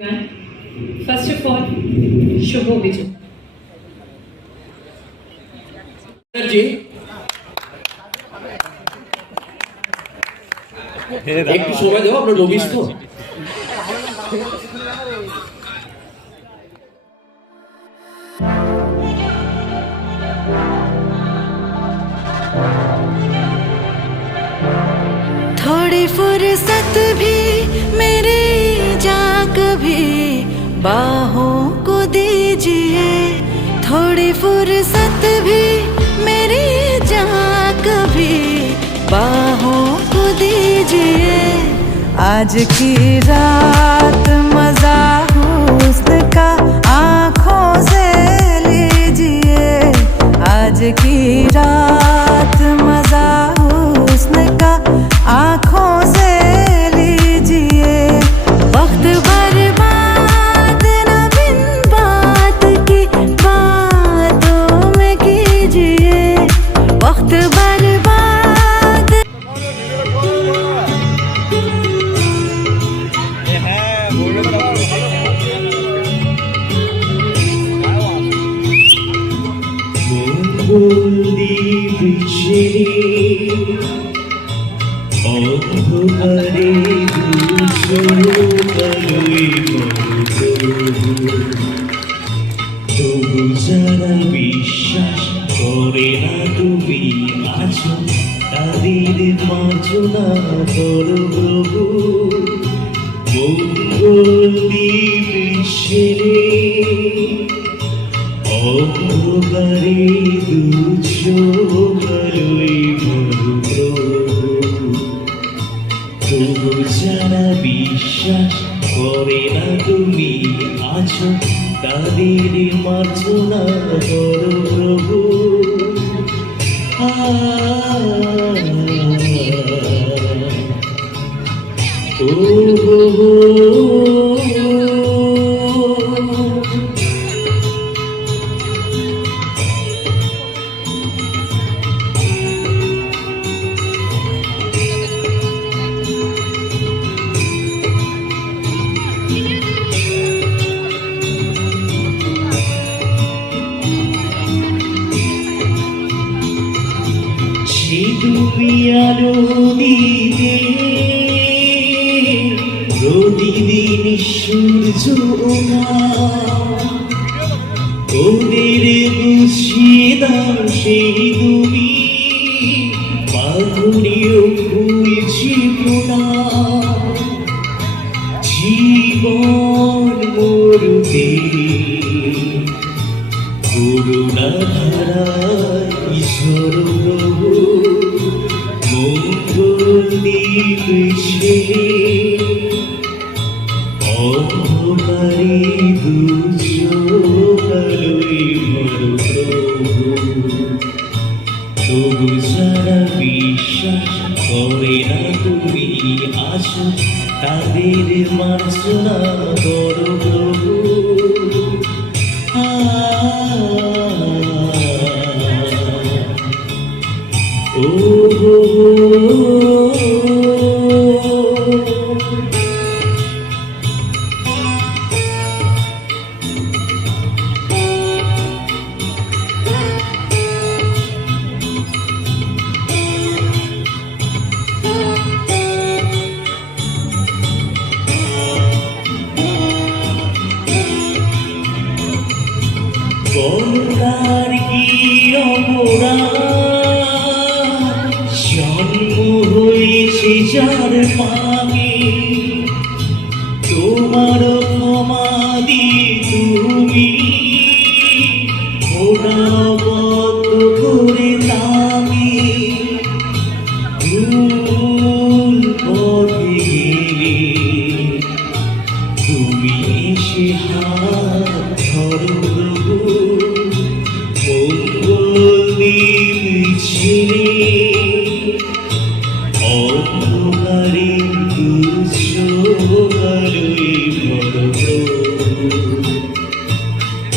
First of all, Shubho Biju. একটু সময় দেবো, আপনার নবিস তো। थोड़ी फुर्सत भी मेरी जा कभी बाहों को दीजिए, थोड़ी फुर्सत भी मेरी जा कभी बाहों को दीजिए। आज की रात मजा हुस्न का आँखों से लीजिए, आज की रात मजा हुस्न का आँखों से लीजिए। वक्त बर्बाद न बिन बात की बातों में कीजिए, वक्त बर्बाद। অন্ধকারে তবু যারা বিশ্বাস করে না তুমি আছো, তাদের মাঝনা করো প্রভু। মঙ্গল ছেড়ে অন্ধকারে দুচোখালোই মরু প্রভু। তবু যারা বিশ্বাস করে না তুমি আছো, তাদের মার্জনা করো প্রভু। তুমি আলো দিতে প্রতিদিন সূর্য ওদের বুঝিয়ে দাও সেই তুমি মাধুরীয় খুঁজছি না। জীবন মরুতে করুণা ধারায় ঈশ্বর প্রভু। মঙ্গলদীপ ছেড়ে অন্ধকারে দুচোখালোই মরু প্রভু। তবু যারা বিশ্বাস করে না তুমি আছো, তাদের মার্জনা করো প্রভু। বলার কি অপরাধ, জন্ম হয়েছে যার পাগে, তোমার ক্ষমা দিয়ে তুমি অনাবদ্ধ করে তাকে। ভুল পথে গেলে তুমি এসে হাত ধরো প্রভু। মঙ্গলদীপ ছেড়ে অন্ধকারে দুচোখালোই মরু প্রভু।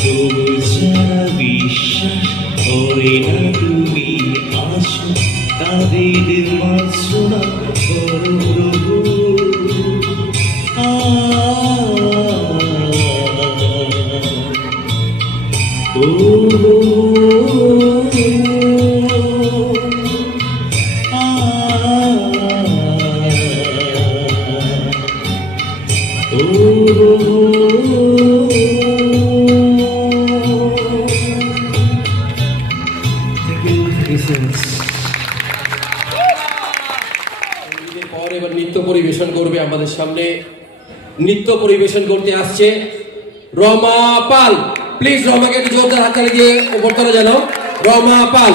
তবু যারা বিশ্বাস করে না তুমি আছো, তাদের মার্জনা করো প্রভু। পর এবার নৃত্য পরিবেশন করবে আমাদের সামনে। নৃত্য পরিবেশন করতে আসছে রমা পাল। প্লিজ রমাকে একটু জোরদার হাততালি দিয়ে উপরতলা জানাও। রমা পাল।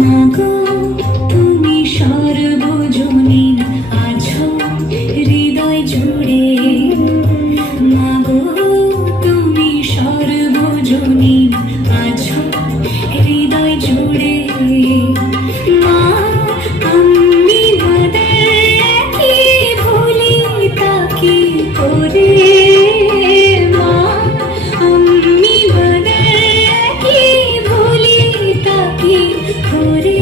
মাগো তুমি সর্বজনীন আছো হৃদয় জুড়ে, মাগো তুমি সর্বজনীন আছো হৃদয় জুড়ে। মা আমি বাদের কি ভুলি তাকে করে, মা আমি বাদের কি ভুলি তাকে করে।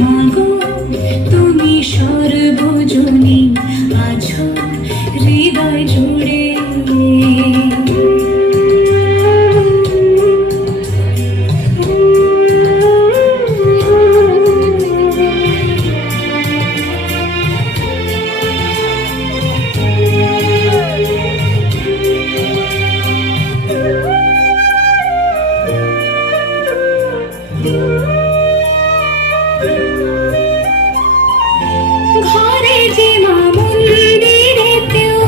মাগো তুমি সর্বজনীন আছো হৃদয় জুড়ে। ঘরে যে মা মন্দিরেতেও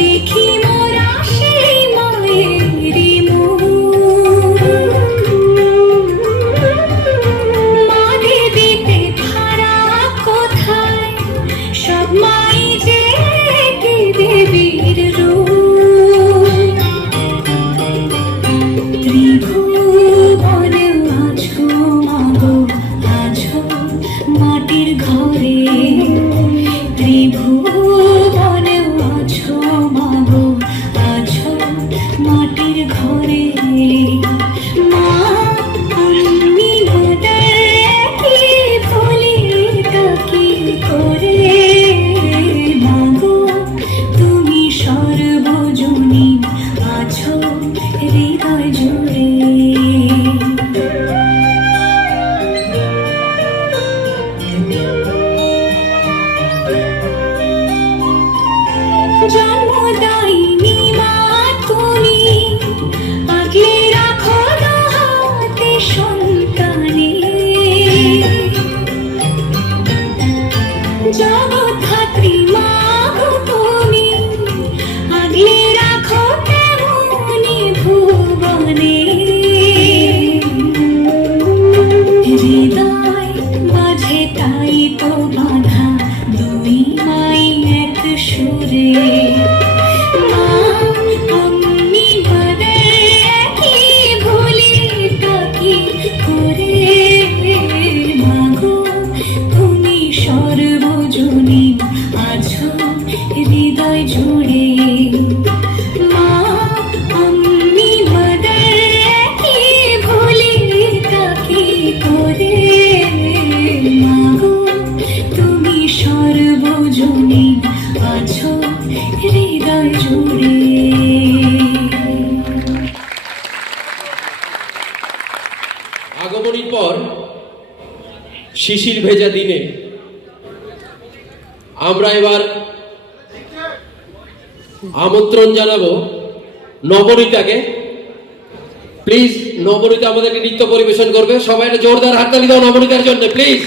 দেখি মোরা সেই মায়েরই মুখ। মা দেবীতে ধারা কোথায়, সব মাই যে একে দেবীর রূপ। ত্রিভুবনে আছো মাগো, আছো মাটির ঘরে। ত্রিভুবনে আছো মাগো, আছো মাটির ঘরে। মা আমি বাদের কি ভুলি তাকে করে। মাগো তুমি সর্বজনীন আছো হৃদয় জুড়ে। জন্মদায়িনী মা তুমি আগলে রাখো হাতে সন্তানে। জগদ্ধাত্রী মা গো তুমি আগলে রাখো তেমনি ভুবনে। হৃদয় মাঝে তাই তো বাঁধা দুই মাই এক সুরে। মা আমি বাদের কি ভুলি তাকে করে। মাগো তুমি সর্বজনীন আছো হৃদয় জুড়ে। মা আমি বাদের কি ভুলি তাকে করে। মাগো তুমি সর্বজনীন আছো হৃদয় জুড়ে। আগমনীর পর শিশির ভেজা দিনে আমরা এবার আমন্ত্রণ জানাবো নবনীতাকে। প্লিজ নবনীতা আমাদেরকে নৃত্য পরিবেশন করবে। সবাই একটা জোরদার হাততালি দাও নবনীতার জন্য প্লিজ।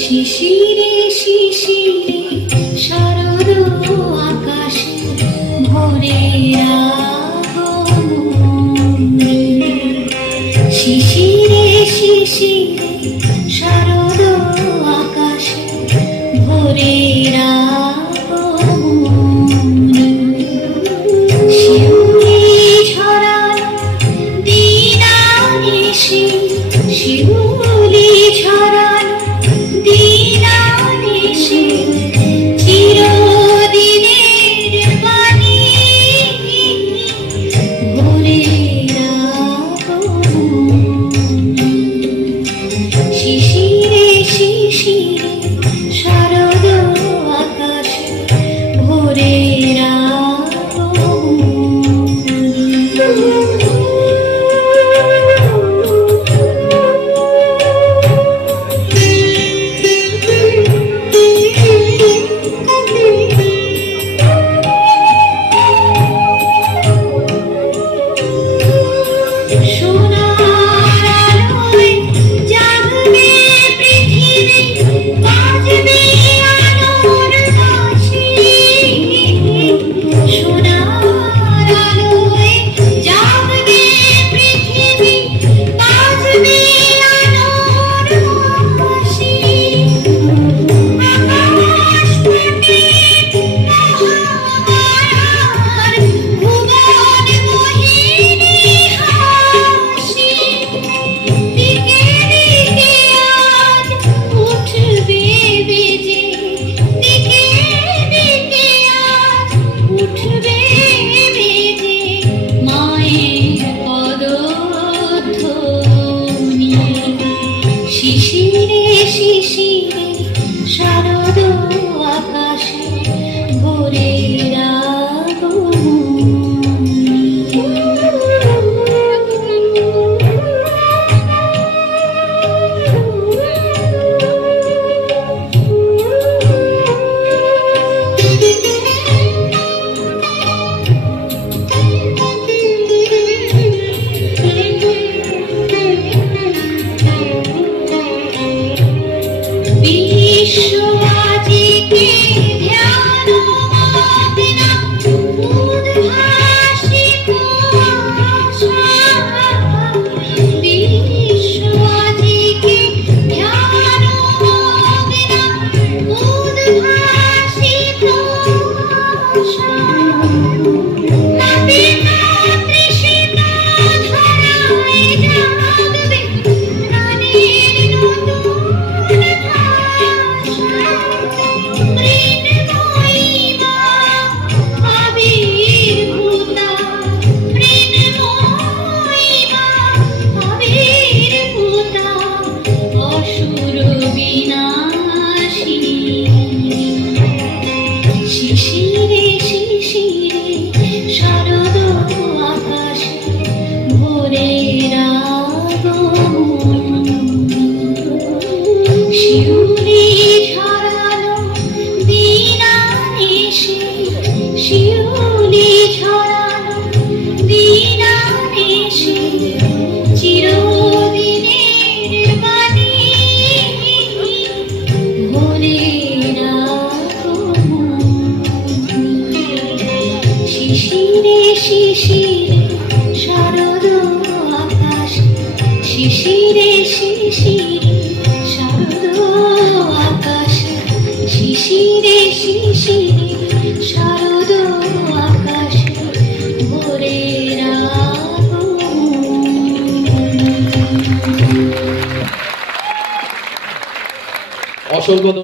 শিশিরে শিশিরে শারদ আকাশে ভোরের আগমনে। শিশিরে শিশিরে শারদ আকাশে ভোরের আগমনে। শিশিরে শারদ আকাশে শিশিরে শিশিরে শারদ আকাশে শিশিরে শিশিরে শারদ আকাশে ভোরের আগমন। অসংখ্য